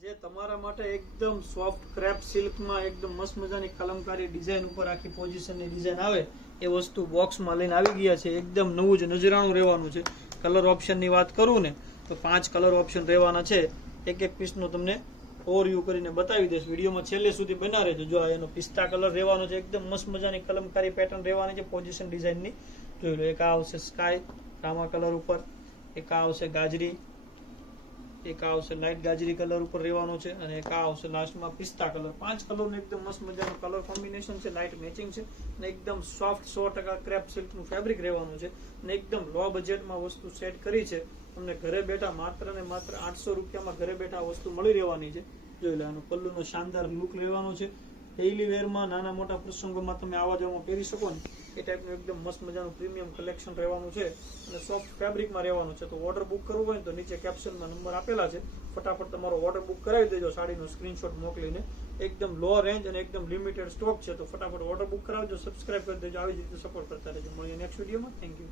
આજે તમારા માટે એકદમ સોફ્ટ ક્રેપ સિલ્કમાં એકદમ મસ્ત મજાની કલમકારી ડિઝાઇન ઉપર આખી પોઝિશનની ડિઝાઇન આવે એ વસ્તુ બોક્સમાં લઈને આવી ગયા છે. એકદમ નવું જ નજરાણું રહેવાનું છે. કલર ઓપ્શનની વાત કરું ને તો 5 કલર ઓપ્શન રહેવાના છે. એક એક પીસનો તમને ઓવરવ્યુ કરીને બતાવી દઈશ. વિડીયોમાં છેલ્લે સુધી બના રહેજો. જો આ એનો પિસ્તા કલર રહેવાનો છે. એકદમ મસ્ત મજાની કલમકારી પેટર્ન રહેવાની છે પોઝિશન ડિઝાઇનની. જોઈ લો, એક આ આવશે સ્કાય રામા કલર ઉપર, એક આ આવશે ગાજરી, એક આવશે લાઇટ ગાજરી કલર ઉપર રહેવાનો છે અને એક આ આવશે લાસ્ટમાં પિસ્તા કલર. 5 કલરનું એકદમ મસ્ત મજાનું કલર કોમ્બિનેશન છે, લાઇટ મેચિંગ છે અને એકદમ સોફ્ટ 100% ક્રેપ સિલ્કનું ફેબ્રિક રહેવાનું છે અને એકદમ લો બજેટમાં વસ્તુ સેટ કરી છે. તમને ઘરે બેઠા માત્ર ને માત્ર 800 રૂપિયામાં ઘરે બેઠા વસ્તુ મળી રહેવાની છે. જોઈ લો, આનો પલ્લુનો શાનદાર લુક રહેવાનો છે. ડેઇલી વેરમાં નાના મોટા પ્રસંગોમાં તમે આવા જવામાં પહેરી શકો ને એ ટાઈપનું એકદમ મસ્ત મજાનું પ્રીમિયમ કલેક્શન રહેવાનું છે અને સોફ્ટ ફેબ્રિકમાં રહેવાનું છે. તો ઓર્ડર બુક કરવો હોય તો નીચે કેપ્શનમાં નંબર આપેલા છે. ફટાફટ તમારો ઓર્ડર બુક કરાવી દેજો સાડીનો સ્ક્રીનશોટ મોકલીને. એકદમ લો રેન્જ અને એકદમ લિમિટેડ સ્ટોક છે, તો ફટાફટ ઓર્ડર બુક કરાવજો. સબસ્ક્રાઇબ કરી દેજો. આવી જ રીતે સપોર્ટ કરતા રહેજો. મળીએ નેક્સ્ટ વિડીયોમાં. Thank you.